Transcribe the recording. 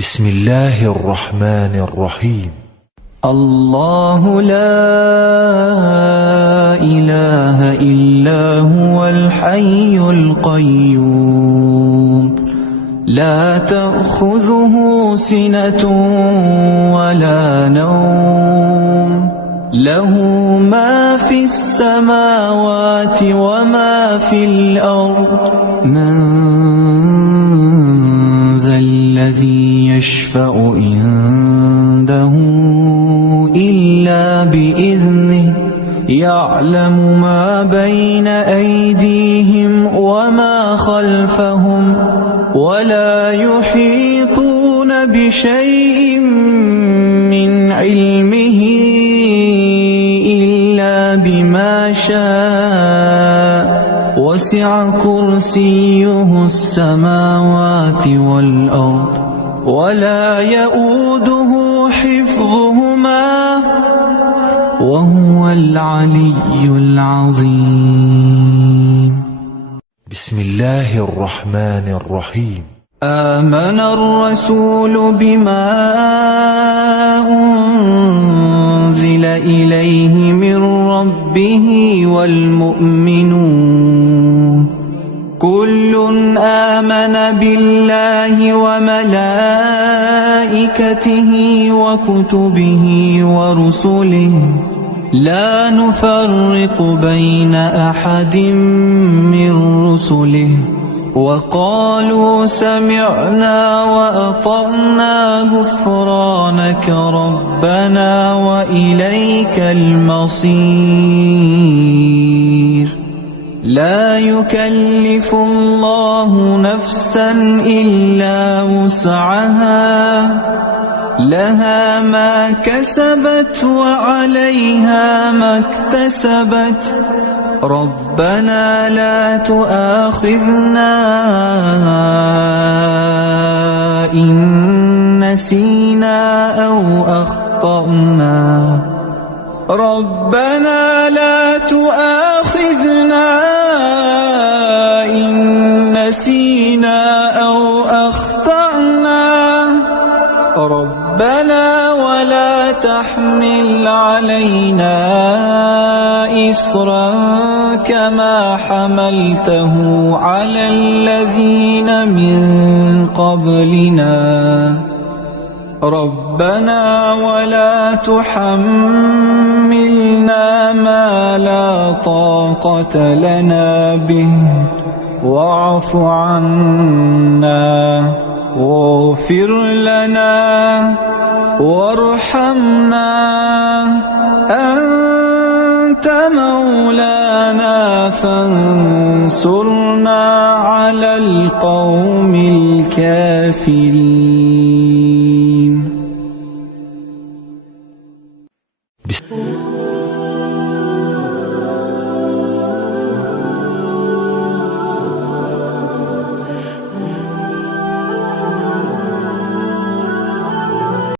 بسم الله الرحمن الرحيم. الله لا إله إلا هو الحي القيوم لا تأخذه سنة ولا نوم له ما في السماوات وما في الأرض من ذا الذي يشفع عنده إلا بإذنه يعلم ما بين أيديهم وما خلفهم ولا يحيطون بشيء من علمه إلا بما شاء وسع كرسيه السماوات والأرض ولا يؤوده حفظهما وهو العلي العظيم. بسم الله الرحمن الرحيم. آمن الرسول بما أنزل إليه من ربه والمؤمنون كل آمن بالله وملائكته وكتبه ورسله لا نفرق بين أحد من رسله وقالوا سمعنا وأطعنا غفرانك ربنا وإليك المصير. لا يكلف الله نفسا إلا وسعها لها ما كسبت وعليها ما اكتسبت ربنا لا تؤاخذنا إن نسينا أو أخطأنا ربنا لا تؤاخذنا إن نسينا أو أخطأنا ربنا ولا تحمل علينا إصرا كما حملته على الذين من قبلنا ربنا ولا تحملنا ما لا طاقة لنا به واعف عنا واغفر لنا وارحمنا أنت مولانا فانصرنا على القوم الكافرين.